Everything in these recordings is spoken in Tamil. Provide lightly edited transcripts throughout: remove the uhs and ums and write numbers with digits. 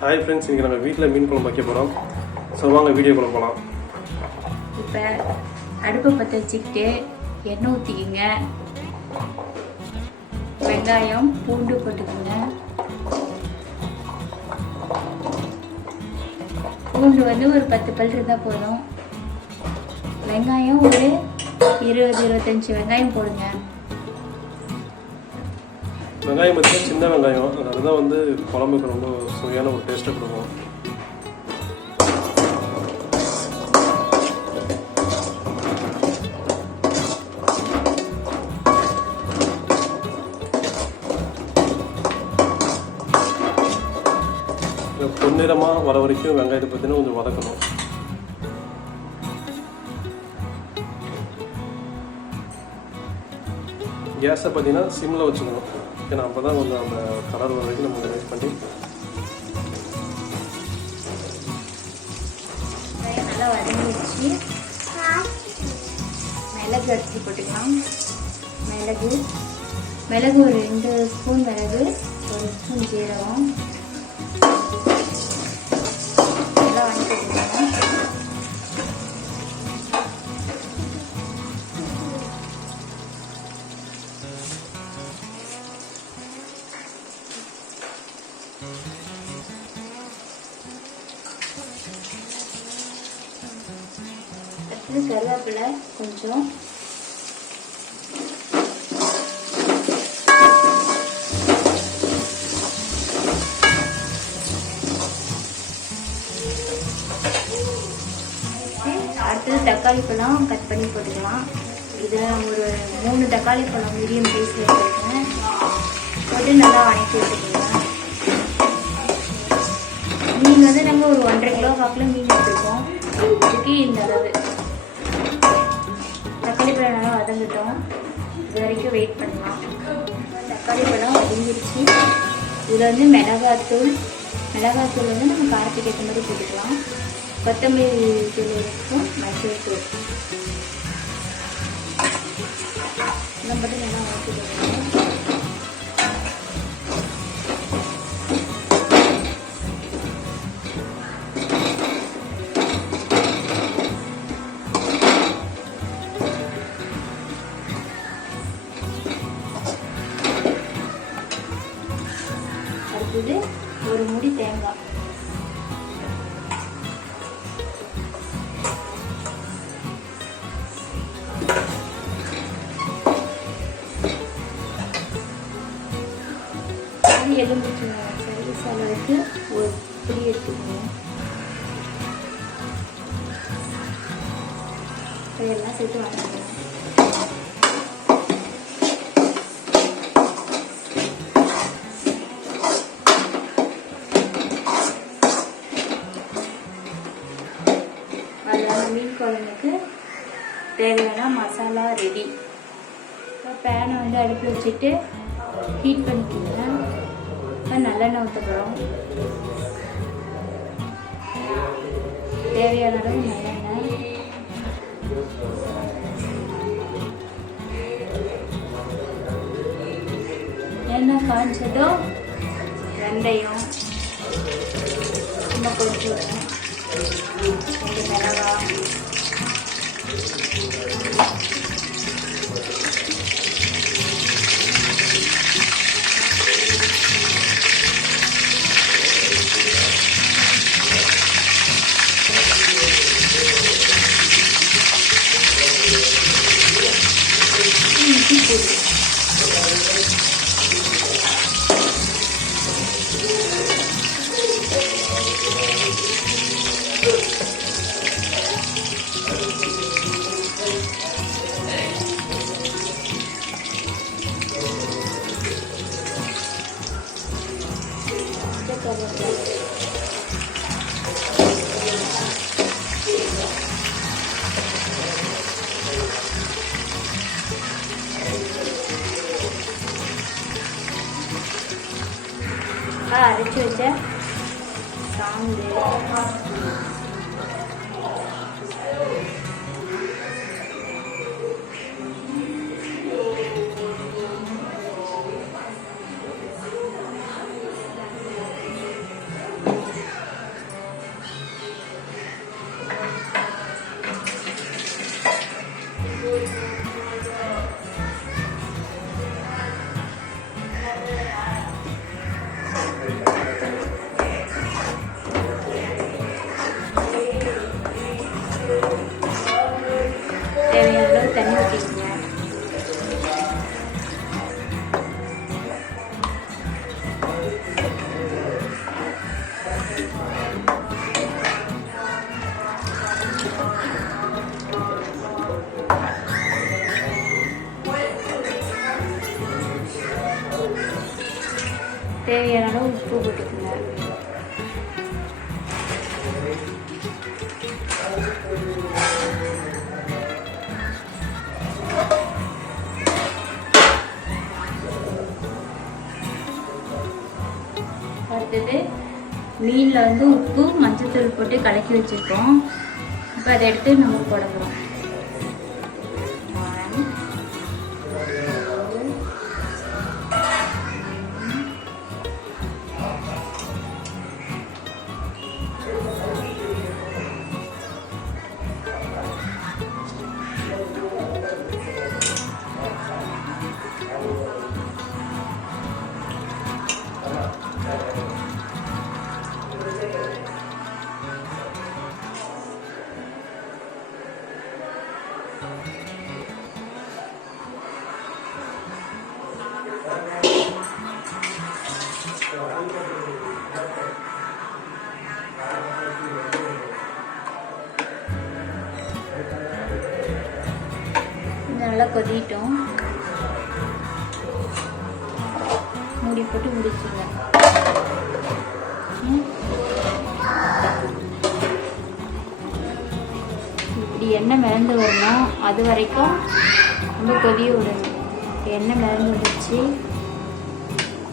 ஹாய் ஃப்ரெண்ட்ஸ், இன்றைக்கி நம்ம வீட்டில் மீன் குழம்பு வைக்க போகிறோம். ஸோ வாங்க வீடியோக்குள்ளே போகலாம். இப்போ அடுப்பை பற்ற வச்சுக்கிட்டு எண்ணெய் ஊற்றிக்கிங்க. வெங்காயம் பூண்டு போட்டுக்கோங்க. பூண்டு வந்து ஒரு 10 பல் இருந்தால் போதும். வெங்காயம் ஒரு 20-25 வெங்காயம் போடுங்க. வெங்காயம் பார்த்தீங்கன்னா சின்ன வெங்காயம், அதுதான் வந்து குழம்புக்கு ரொம்ப சுவையான ஒரு டேஸ்ட்டை கொடுக்கும். பொன்னிறமாக வர வரைக்கும் வெங்காயத்தை பார்த்தீங்கன்னா கொஞ்சம் வதக்கணும். கேஸை பார்த்தீங்கன்னா சிம்மில் வச்சுக்கணும். ஏன்னா அப்போ தான் கொஞ்சம் அந்த கலர் வர வரைக்கும் நம்ம வெயிட் பண்ணி நல்லா வதங்கிடுச்சு. மிளகு அரிசி போட்டுக்கலாம். மிளகு ஒரு 2 ஸ்பூன் மிளகு, 1 ஸ்பூன் ஜீரகம் நல்லா வதக்கிக்கலாம். கருவேப்பிலை கொஞ்சம், அடுத்தது தக்காளி பழம் கட் பண்ணி போட்டுக்கலாம். இதில் ஒரு 3 தக்காளி பழம் மீடியம் சைஸில் போட்டுருக்கேன். போட்டு நல்லா வதக்கி வச்சுக்கலாம். மீன் வந்து நாங்கள் ஒரு 1.5 கிலோ காக்கில் மீன் எடுத்துருக்கோம். இதுக்கு இந்த அளவு தக்காளி பழம் நல்லா வதங்கிட்டோம். இது வரைக்கும் வெயிட் பண்ணலாம். தக்காளி பழம் வதங்கிடுச்சு. இதில் வந்து மிளகாத்தூள் வந்து நம்ம காரத்துக்கு ஏற்ற மாதிரி போட்டுக்கலாம். கொத்தமல்லி தூள் இருக்கும், மஞ்சள் தூள் நம்ம மட்டும் நல்லா வதக்கிக்கலாம். அடுத்தது ஒரு முடி தேங்காய், எலும்புச்சு சைஸ் அளவுக்கு ஒரு புளி எடுத்துக்கணும். இதெல்லாம் சேர்த்து வாங்கிக்கலாம். மீன் குழம்புக்கு தேவையான மசாலா ரெடி. பேனை வந்து அடுப்பில் வச்சுட்டு ஹீட் பண்ணிக்கோங்க. நல்லெண்ணெய் ஊற்றப்படும். தேவையான அளவு நல்லெண்ணெய். எண்ணெய் காய்ச்சதும் வெந்தயம், சும்மா கொஞ்சம் 2 மிளகாய், இஞ்சி பூண்டு, அரைச்சி வச்ச சாந்து, தேவையான அளவு உப்பு போட்டுக்கோங்க. அடுத்தது மீனில் வந்து உப்பு மஞ்சத்தூள் போட்டு கலக்கி வச்சுருக்கோம். இப்போ அதை எடுத்து நம்ம போடலாம். நல்லா கொதிட்டோம். மூடி போட்டு முடிச்சுங்க. இப்படி எண்ணெய் மிதந்து வரணும். அது வரைக்கும் ரொம்ப கொதிய விடணும். எண்ணெய் மிதந்து வந்துச்சு.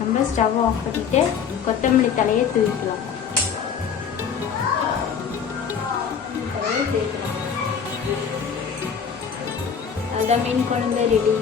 நம்ம ஸ்டவ் ஆஃப் பண்ணிட்டு கொத்தமல்லி தலையை தூவிக்கலாம். அதுதான் மீன் குழம்பு ரெடி.